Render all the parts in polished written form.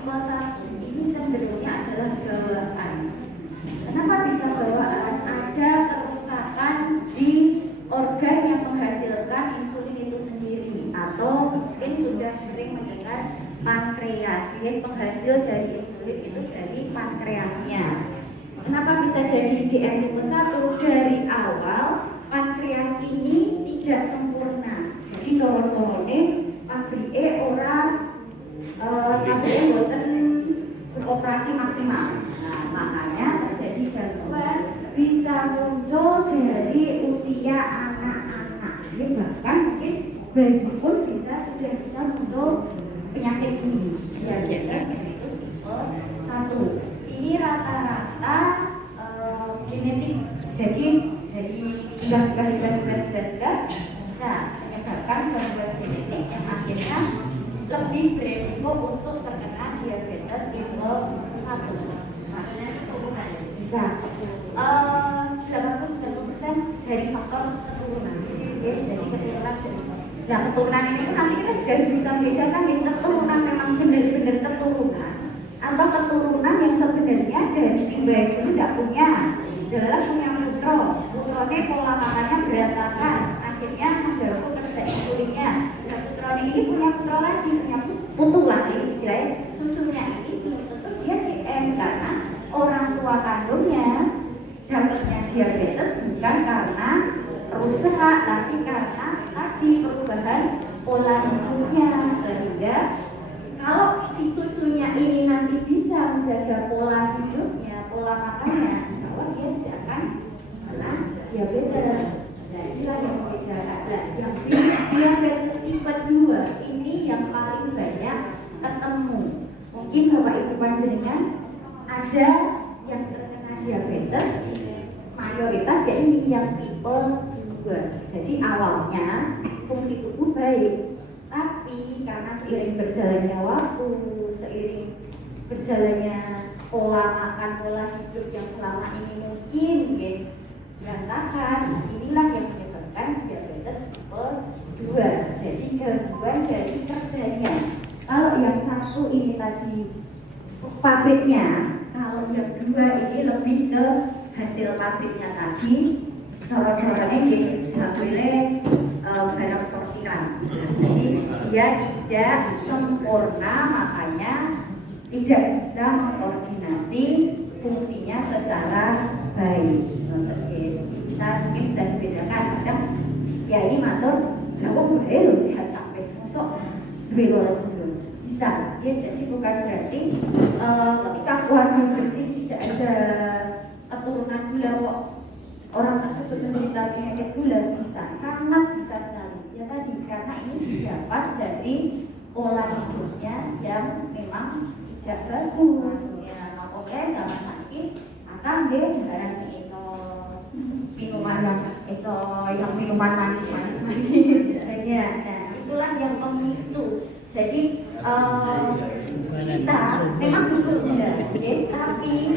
tipe 1 ini cenderungnya adalah bawaan. Kenapa bisa bawaan? Ada kerusakan di organ yang menghasilkan insulin itu sendiri, atau mungkin sudah sering mendengar pankreas, jadi penghasil dari insulin itu dari pankreasnya. Kenapa bisa jadi DM tipe 1? Dari awal pankreas ini tidak sempurna. Jadi loro-lorone pabrike ora boten beroperasi maksimal. Nah, makanya terjadi gangguan bisa muncul dari usia anak-anak. Jadi bahkan mungkin bayi pun sudah bisa muncul penyakit ini. Diabetes mellitus tipe 1. Ini rata-rata genetik. Jadi dari sudah bisa menyebabkan gangguan genetik yang akhirnya lebih beresiko untuk terkena diabetes tipe 1. Makanya itu bisa 80-90% dari faktor keturunan. Jadi keturunan. Nah, keturunan ini pun nanti kita juga bisa membedakan yang keturunan memang benar-benar keturunan atau keturunan yang sebenarnya dari si bayi itu tidak punya, adalah punya putronya pola makannya berantakan, akhirnya ada terjadi insulinnya. Nah, putronya ini punya putro lagi, punya putu lagi, istilahnya cucunya ini belum tentu dia DM karena orang tua kandungnya dapatnya diabetes bukan karena rusak, tapi karena tadi perubahan pola hidupnya. Sehingga kalau si cucunya ini nanti bisa menjaga pola hidupnya, pola makannya, insya Allah dia tidak akan kena diabetes. Nah, inilah yang membedakan. Yang diabetes tipe 2 ini yang paling banyak ketemu. Mungkin Bapak Ibu panjenengan ada yang terkena diabetes, mayoritas ya ini yang tipe 2. Jadi awalnya fungsi tubuh baik, tapi karena seiring berjalannya waktu, seiring berjalannya pola makan, pola hidup yang selama ini mungkin berantakan, inilah yang menyebabkan diabetes tipe 2. Jadi gangguan dari kerjanya. Kalau yang satu ini tadi pabriknya, kalau yang 2 ini lebih ke hasil pabriknya tadi. Cara-caranya tidak boleh barang sortiran. Jadi dia tidak sempurna, makanya tidak bisa mengkoordinasi fungsinya secara baik. Kita mungkin bisa dibedakan. Kadang ya ini matur, kamu boleh loh sehat sampai masuk belok bisa. Ya, jadi bukan berarti ketika keluarga bersih tidak ada keturunan gula kok. Orang tersebut menderita penyakit gula, bisa, sangat bisa sekali. Ya tadi, karena ini didapat dari pola hidupnya yang memang tidak bagus. Ya, makanya sama sakit akan dia jarang si minuman yang minuman manis. Ya, nah itulah yang memicu. Jadi kita memang butuh gula, ya, tapi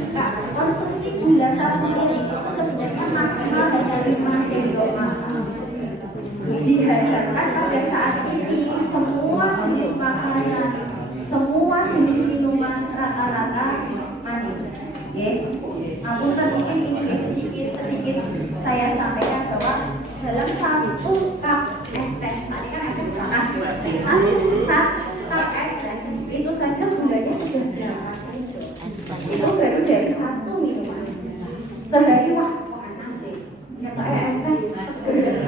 konsumsi gula satu ini itu sebenarnya maksimal hanya 5 gram. Diharapkan pada saat ini semua jenis makanan, semua jenis minuman rata-rata manis. Ya, mungkin ini sedikit saya sampaikan bahwa dalam 1 cup es teh, tadi kan es teh satu cup es teh itu saja gulanya sudah berapa? Itu baru dari 1 minuman. Sehari wah panas sih. Kata es teh seger.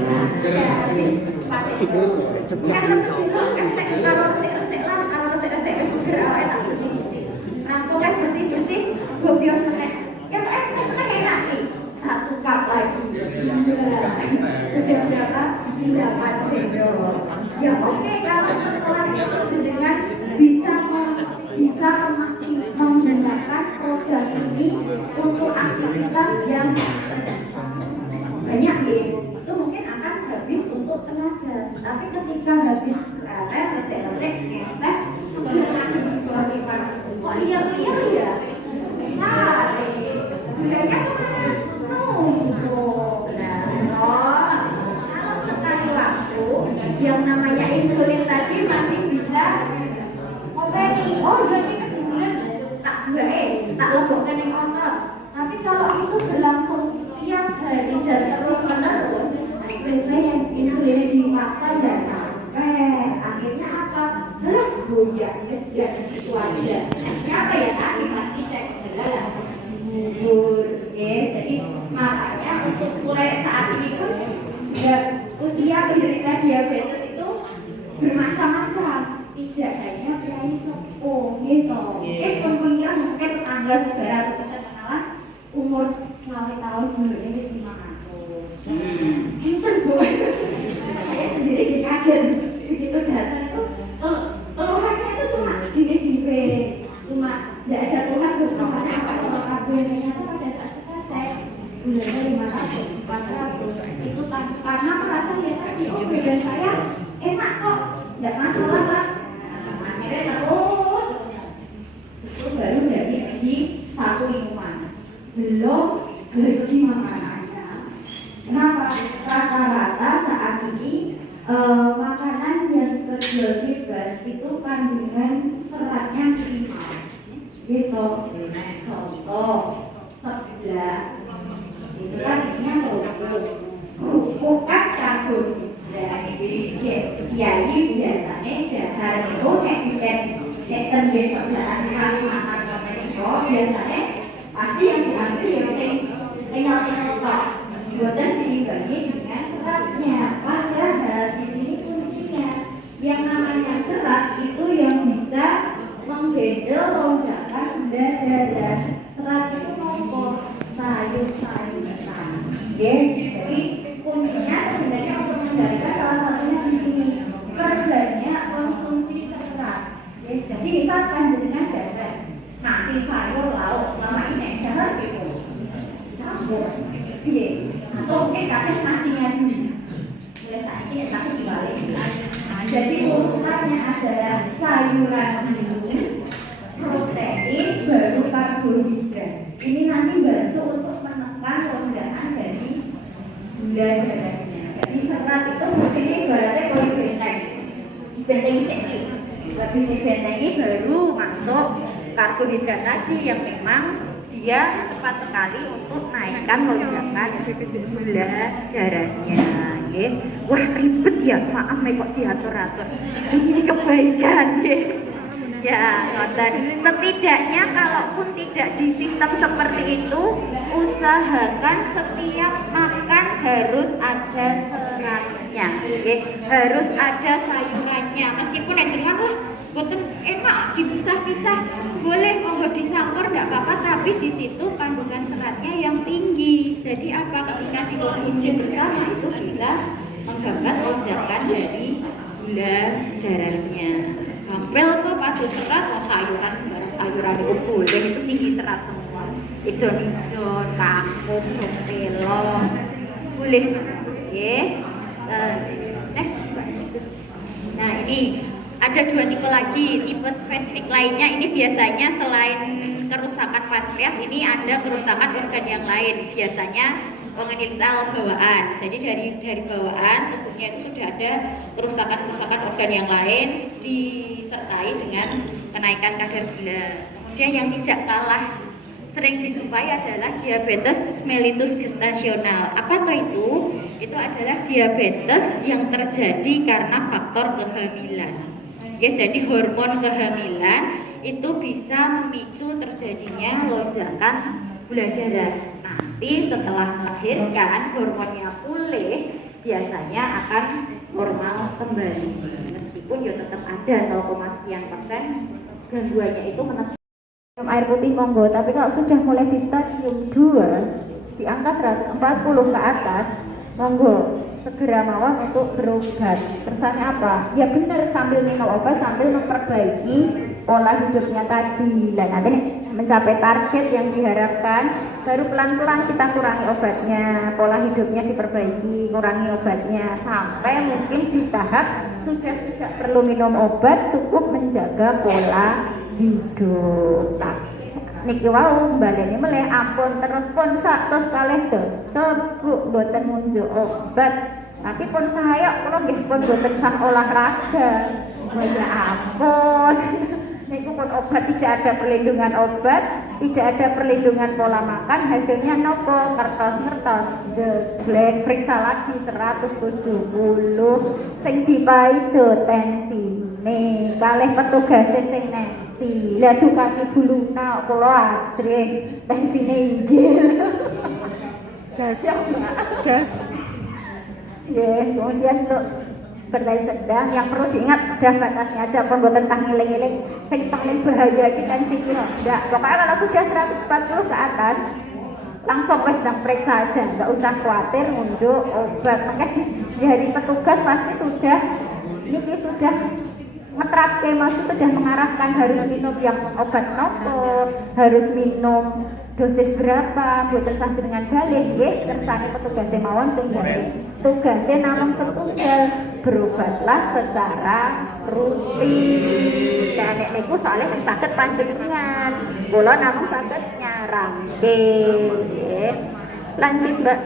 Karena es teh kalau resik-resik lah, kalau resik-resik seger awalnya tak bersih-bersih. Rampung es bersih-bersih, gue bios meneh. Ya es teh meneh enak nih. 1 cup lagi. Sudah berapa? 8 sendok. Ya oke, kalau setelah itu dengan bisa menggunakan produk ini untuk aktivitas yang banyak itu mungkin akan habis untuk tenaga. Tapi ketika habis resek-resek es teh sebenarnya dijual di pasar, kok liar-liar ya? Bisa gulanya kemana? Kalau sekali waktu yang namanya insulin tadi masih bisa openi. Oh jadi tak lebokkan yang otot. Tapi kalau itu berlangsung setiap hari dan terus menerus, sesuai yang insulinnya dipaksa dan sampai akhirnya apa? Halah goyak, sudah disitu aja. Ini apa ya? Tadi pasti cek adalah gugur, ya. Jadi makanya untuk mulai saat ini pun ya, usia penderita diabetes itu bermacam-macam. Tidak hanya priayi sepuh, gitu. Mungkin mungkin tanggal saudara atau kita kenalan umur 9 tahun menurutnya di 500. Itu gue. Saya sendiri kaget begitu datang itu keluhannya itu cuma jipe-jipe, cuma tidak ada keluhan keluhannya apa kalau kabelnya pada saat itu saya gulanya 500, 400 itu karena merasa ya tadi badan saya enak kok, tidak masalah lah. Akhirnya terus itu baru dari segi satu minuman, belum dari segi makanannya. Kenapa? Rata-rata saat ini makanan yang terjual bebas itu kandungan seratnya minimal, gitu. Contoh sebelah itu kan isinya kerupuk kan karbohidrat. Kiai biasanya dahar itu nek sebelahan khas makan Meksiko biasanya pasti yang diambil ya tinggal tok. Buatan diimbangi dengan seratnya. Padahal di sini kuncinya yang namanya serat itu yang bisa menghandle lonjakan gula darah. Serat itu ngompor sayur-sayuran. Jadi kuncinya sebenarnya untuk mengendalikan salah satunya di sini perbanyak konsumsi serat. Jadi misalkan dengan darah nasi sayur lauk selama ini darah itu campur. Atau mungkin kadang nasinya dulu. Mulai saat ini tapi dibalik. Jadi urutannya adalah sayuran dulu, protein, baru karbohidrat. Ini nanti bantu untuk menekan lonjakan dari gula darahnya. Jadi serat itu mestinya ibaratnya kalau benteng sedikit. Habis dibentengi baru masuk karbohidrat tadi yang memang dia cepat sekali untuk naikkan lonjakan gula darahnya. Wah ribet ya, maaf kok diatur-atur. Ini kebaikan ya, setidaknya kalaupun tidak di sistem seperti itu, usahakan setiap makan harus ada seratnya, harus ada sayurannya. Meskipun yang dengan boten enak dipisah-pisah, boleh monggo dicampur tidak apa-apa, tapi di situ kandungan seratnya yang tinggi. Jadi apa ketika dikonsumsi bersama itu bisa menghambat lonjakan dari gula darahnya. Hampir kok padu serat, sayuran sayuran itu boleh, itu tinggi serat semua. Ijon-ijon, kangkung, terong, boleh semua. Next. Nah ini ada 2 tipe lagi, tipe spesifik lainnya. Ini biasanya selain kerusakan pankreas, ini ada kerusakan organ yang lain. Biasanya kongenital bawaan. Jadi dari bawaan tubuhnya itu sudah ada kerusakan organ yang lain disertai dengan kenaikan kadar gula. Kemudian yang tidak kalah sering dijumpai adalah diabetes mellitus gestasional. Apa itu? Itu adalah diabetes yang terjadi karena faktor kehamilan. Jadi hormon kehamilan itu bisa memicu terjadinya lonjakan gula darah. Nanti setelah melahirkan hormonnya pulih, biasanya akan normal kembali. Meskipun ya tetap ada 0,sekian% gangguannya itu menetap. Air putih monggo, tapi kalau sudah mulai di stadium 2 di angka 140 ke atas, monggo segera mawon untuk berobat. Terusannya apa? Ya benar, sambil minum obat sambil memperbaiki pola hidupnya tadi. Dan nanti mencapai target yang diharapkan, baru pelan-pelan kita kurangi obatnya, pola hidupnya diperbaiki, kurangi obatnya sampai mungkin di tahap sudah tidak perlu minum obat, cukup menjaga pola hidup. Niki wau baleni meleh ampun terus pun 100 kalih dosa Bu boten ngunjuk obat. Tapi pun saya kula nggih pun boten sah olahraga. Ya ampun. Itu pun obat, tidak ada perlindungan obat, tidak ada perlindungan pola makan, hasilnya nopo kertos-kertos. Periksa lagi 170 sing dipaido tensi nih kalih petugas sing nensi lah dukati buluna kula adreh tensine inggil gas kemudian untuk berdaya sedang yang perlu diingat sudah batasnya aja pun buat tentang ngiling-ngiling yang paling bahaya di tensi enggak, pokoknya kalau sudah 140 ke atas langsung sedang periksa aja, nggak usah khawatir ngunduh obat. Makanya dari petugas pasti sudah ngeterapkan, maksud sudah mengarahkan harus minum yang obat nopo, harus minum dosis berapa, buatan sah dengan balik, tersane petugasnya mawon tugasnya namun setunggal berobatlah secara rutin. Dan niku soalnya yang sakit panjenengan, kula namun sakit nyarangke. Lanjut Mbak.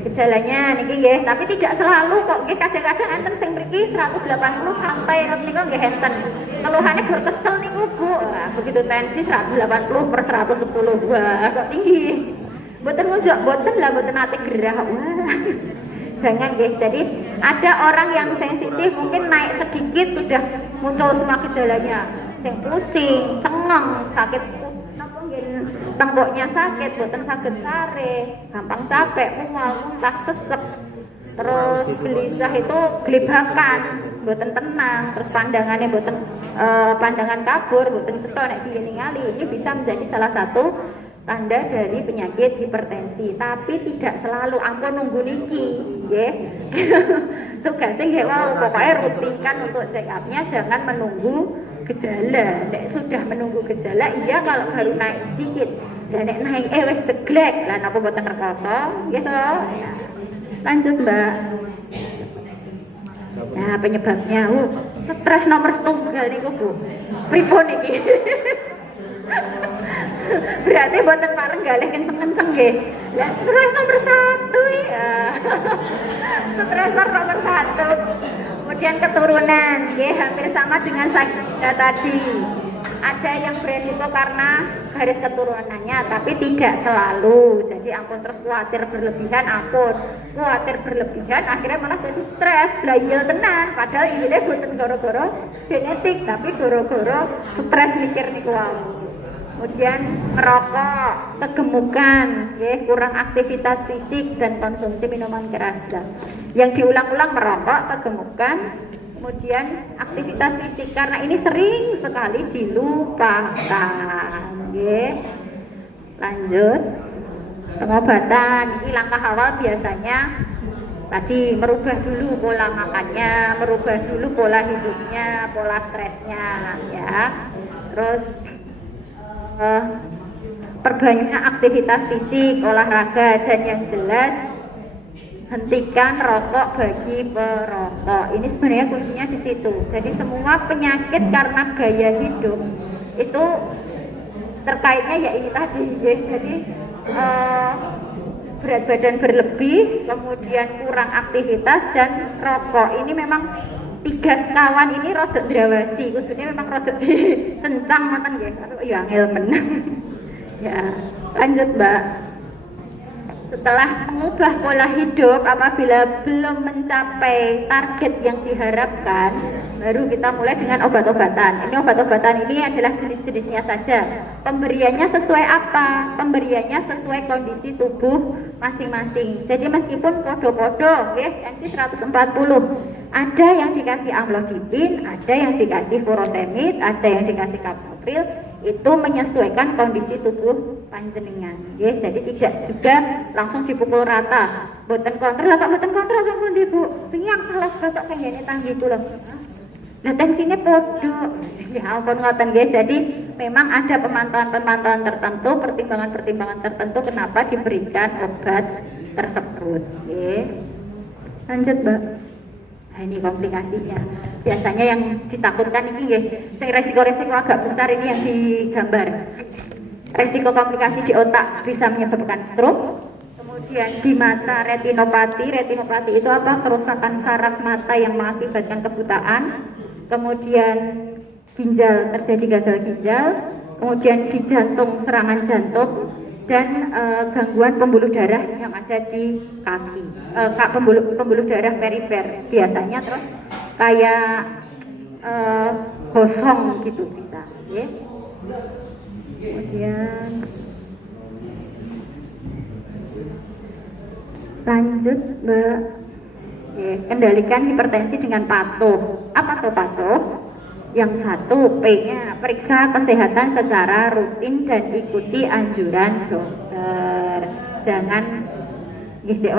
Gejalanya niki nggih, tapi tidak selalu kok nggih, kadang-kadang enten sing mriki 180 sampai niku nggih enten. Keluhannya berkesel niku Bu. Nah, begitu tensi 180/110. Wah, kok tinggi. Mboten ngunjuk, mboten lah mboten ate gerah. Wah. Jangan nggih. Jadi ada orang yang sensitif mungkin naik sedikit sudah muncul semua gejalanya. Sing pusing, cengeng, sakit temboknya sakit, boten sakit sare, gampang capek, mual, muntah, sesek, terus gelisah itu gelibakan, boten tenang, terus pandangannya boten pandangan kabur, boten cetok nek diningali. Ini bisa menjadi salah satu tanda dari penyakit hipertensi, tapi tidak selalu ampun nunggu niki, nggih. Tugasnya nggih wow, pokoknya rutinkan untuk check up-nya, jangan menunggu gejala. Nek sudah menunggu gejala, iya kalau baru naik sedikit. Dan nek naik wis deglek, lah napa boten rekoso, gitu. Ya. Lanjut Mbak. Nah, penyebabnya stres nomor tunggal niku Bu. Pripun iki? Berarti boten pareng galih kenceng-kenceng nggih. Lah stres nomor 1 ya. Stres nomor 1. Kemudian keturunan, nggih hampir sama dengan saya tadi. Ada yang beresiko karena garis keturunannya, tapi tidak selalu. Jadi ampun terus khawatir berlebihan, ampun khawatir berlebihan, akhirnya malah jadi stres, blayil tenan. Padahal ini bukan goro-goro genetik, tapi goro-goro stres mikir niku wae. Kemudian merokok, kegemukan, ya, kurang aktivitas fisik dan konsumsi minuman keras. Yang diulang-ulang merokok, kegemukan, kemudian aktivitas fisik, karena ini sering sekali dilupakan. Ya. Lanjut, pengobatan. Ini langkah awal biasanya tadi merubah dulu pola makannya, merubah dulu pola hidupnya, pola stresnya, ya. Terus perbanyak aktivitas fisik, olahraga, dan yang jelas hentikan rokok bagi perokok. Ini sebenarnya kuncinya di situ. Jadi semua penyakit karena gaya hidup itu terkaitnya ya ini tadi. Jadi berat badan berlebih, kemudian kurang aktivitas, dan rokok. Ini memang 3 sekawan ini rodok drawasi, khususnya memang rodok ditencang ngoten nggih. Ya angel menang. Ya, lanjut Mbak. Setelah mengubah pola hidup, apabila belum mencapai target yang diharapkan, baru kita mulai dengan obat-obatan. Ini obat-obatan ini adalah jenis-jenisnya saja. Pemberiannya sesuai apa? Pemberiannya sesuai kondisi tubuh masing-masing. Jadi meskipun podo-podo, NC 140, ada yang dikasih amlodipin, ada yang dikasih furosemid, ada yang dikasih captopril. Itu menyesuaikan kondisi tubuh panjenengan, ya. Jadi tidak juga langsung dipukul rata. Boten kontrol, kok boten kontrol kan Bu. Piyang salah batok kengene tanggi kula. Nah, tensinya podo. Ya ampun ngoten nggih. Jadi memang ada pemantauan-pemantauan tertentu, pertimbangan-pertimbangan tertentu kenapa diberikan obat tersebut, nggih. Lanjut, Mbak. Nah, ini komplikasinya. Biasanya yang ditakutkan ini ya, resiko-resiko agak besar ini yang digambar. Resiko komplikasi di otak bisa menyebabkan stroke. Kemudian di mata retinopati. Retinopati itu apa? Kerusakan saraf mata yang mengakibatkan kebutaan. Kemudian ginjal, terjadi gagal ginjal, kemudian di jantung serangan jantung, dan gangguan pembuluh darah yang ada di kaki, pembuluh darah perifer biasanya, terus kayak gosong gitu bisa, ya. Kemudian lanjut Mbak. Oke, kendalikan hipertensi dengan patuh. Apa tuh patuh? Yang satu, P-nya, periksa kesehatan secara rutin dan ikuti anjuran dokter. Jangan gede,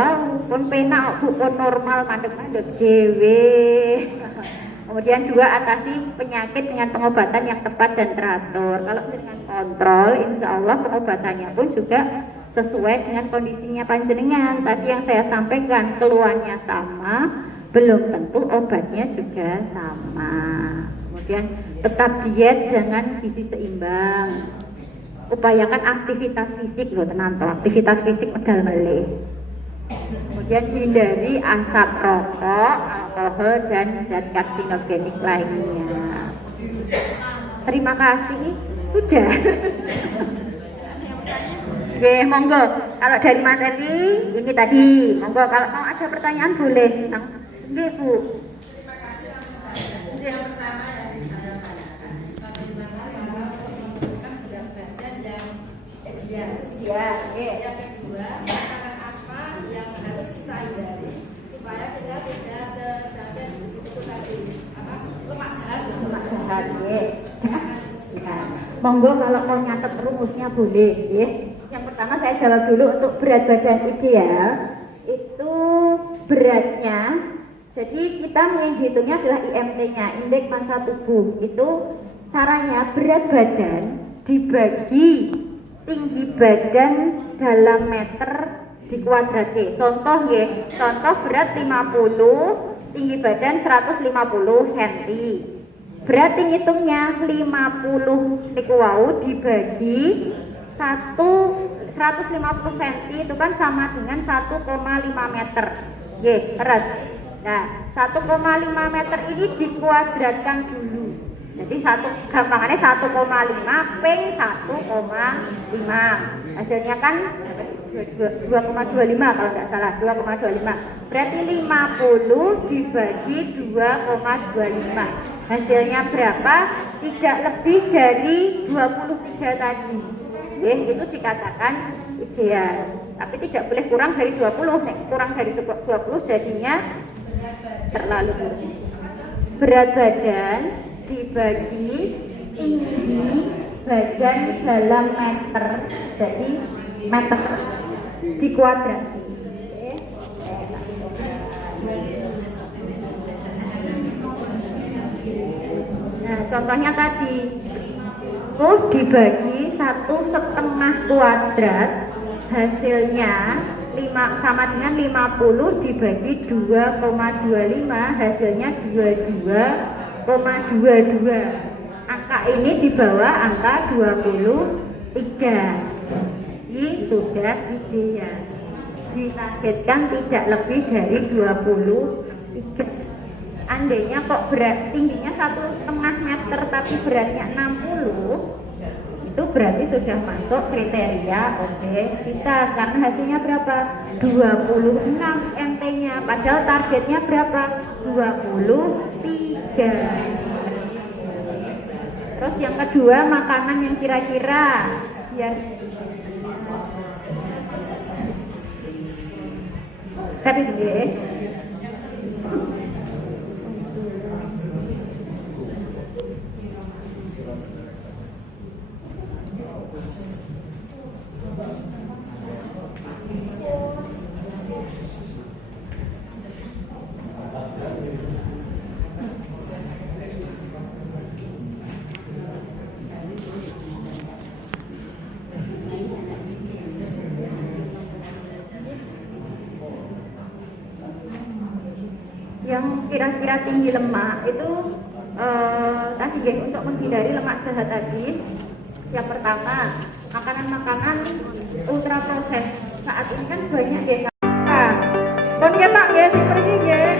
pun penak, pun normal, mandek-mandek dewe. Kemudian juga, atasi penyakit dengan pengobatan yang tepat dan teratur. Kalau dengan kontrol, insya Allah pengobatannya pun juga sesuai dengan kondisinya panjenengan. Tadi yang saya sampaikan, keluhannya sama, belum tentu obatnya juga sama. Kemudian tetap diet, jangan gizi seimbang. Upayakan aktivitas fisik loh, tenan toh, aktivitas fisik medal melih. Kemudian hindari asap rokok, alkohol, dan zat karsinogenik lainnya. Terima kasih. Sudah. Oke, monggo. Kalau dari materi ini tadi, monggo. Kalau mau ada pertanyaan boleh. Oke, Bu. Yang pertama yang saya tanyakan, bagaimana kan berat badan yang ideal. Yang kedua, makanan apa yang harus kita hindari supaya kita tidak terjangkit itu tadi lemak jahat. Lemak jahat, ya. Monggo kalau mau nyatet rumusnya boleh, ya. Yang pertama saya jawab dulu untuk berat badan ideal. Itu beratnya, jadi kita menghitungnya adalah IMT-nya, indeks massa tubuh. Itu caranya berat badan dibagi tinggi badan dalam meter dikuadrat. Contoh ya, contoh berat 50, tinggi badan 150 cm. Berarti ngitungnya 50 niku wau dibagi 150 cm itu kan sama dengan 1,5 meter. Ye, terus. Nah, 1,5 meter ini dikuadratkan dulu. Jadi gampangannya 1,5 ping 1,5. Hasilnya kan 2,25 kalau nggak salah, 2,25. Berarti 50 dibagi 2,25. Hasilnya berapa? Tidak lebih dari 23 tadi. Itu dikatakan ideal. Tapi tidak boleh kurang dari 20. Kurang dari 20 jadinya terlalu tinggi. Berat badan dibagi tinggi badan dalam meter, jadi meter dikuadrati. Nah, contohnya tadi dibagi 1,5 kuadrat, hasilnya sama dengan 50 dibagi 2,25, hasilnya 22,22. Angka ini di bawah angka 23. Ini sudah ideal. Ditargetkan tidak lebih dari 23. Andainya kok berat tingginya 1,5 meter tapi beratnya 60, itu berarti sudah masuk kriteria obesitas, karena hasilnya berapa? 26 MT-nya, padahal targetnya berapa? 23. Terus yang kedua, makanan yang kira-kira biar tapi begini. Yang kira-kira tinggi lemak itu tadi ya, untuk menghindari lemak jahat tadi, yang pertama makanan-makanan ultra proses. Saat ini kan banyak ya. Kon ketok ya seperti ya.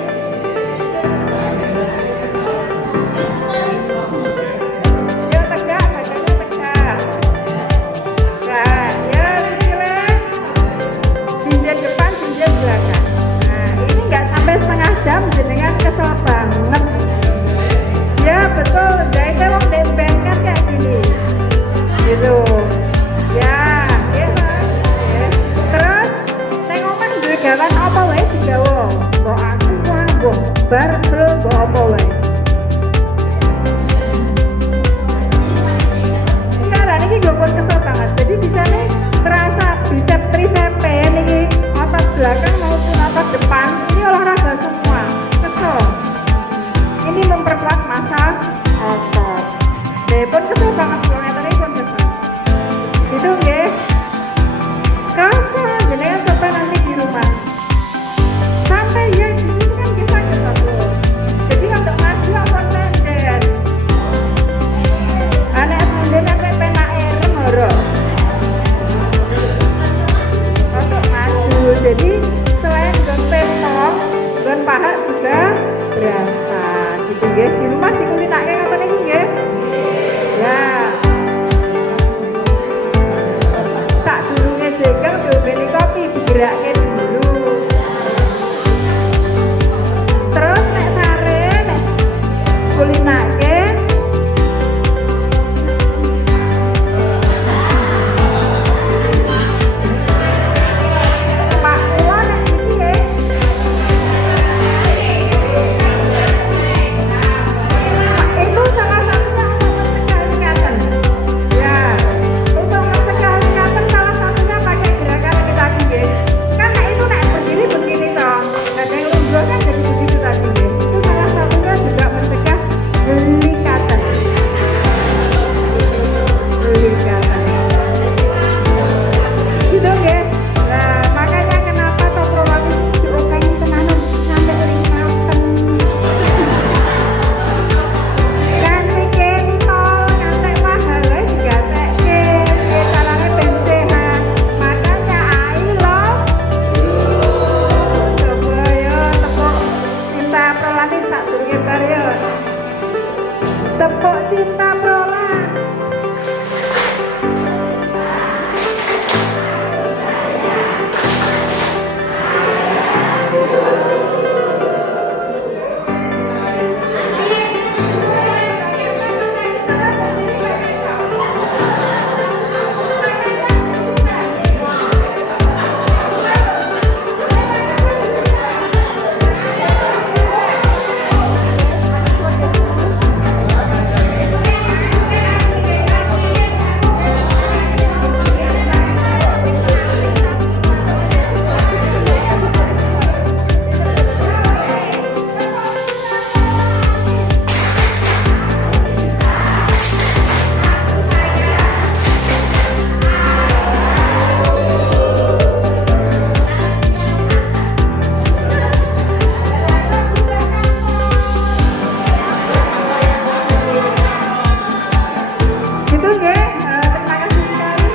Begitu nggih. Terima kasih sekali.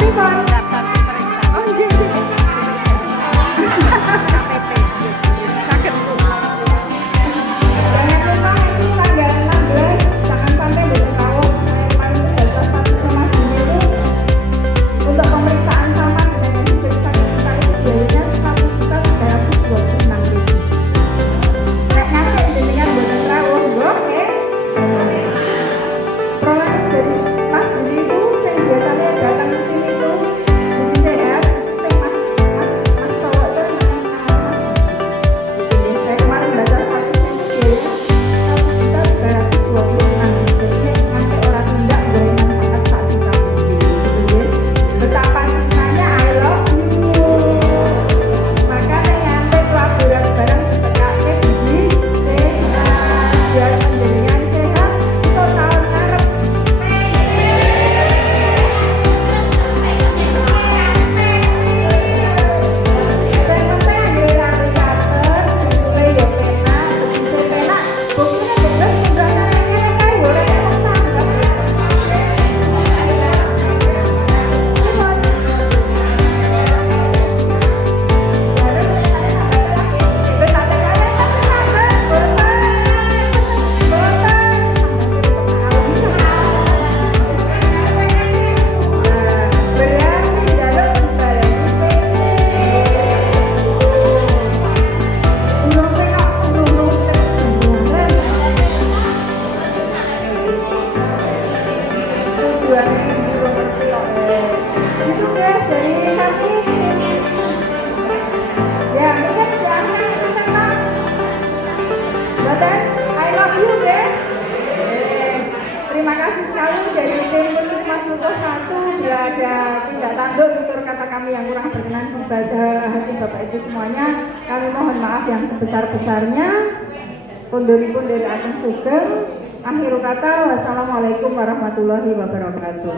Pripun? Daftar pemeriksaan. Oh, nggih. KTP. Saged Bu. Jangan lupa itu tanggal 16, jangan sampai belum tahu paling terbatas satu sama dua itu untuk pemeriksaan sama dengan yang diperiksa kita itu biayanya 1.326.000. Nek ngasih jenengan boten rawuh, nggih. Perolehan dari Mas Budi itu yang biasanya datang ke sini itu Budi sehat, Mas Solo itu saya kemarin baca statusnya itu biayanya 1.326.000. Nanti orang tidak boleh manfaat 1 juta. Betapa senangnya I love you. Makanya nyampe pelabuhan barang ditekake Budi sehat, biar penjenengan sehat itu tahun ngarep. Terima kasih sekali dari tim Puskesmas Lutoh 1. Bila ada tindak tanduk tutur kata kami yang kurang berkenan kepada hati Bapak Ibu semuanya, kami mohon maaf yang sebesar-besarnya. Punduripun dari Ageng Sugeng. Akhir kata, wassalamualaikum warahmatullahi wabarakatuh.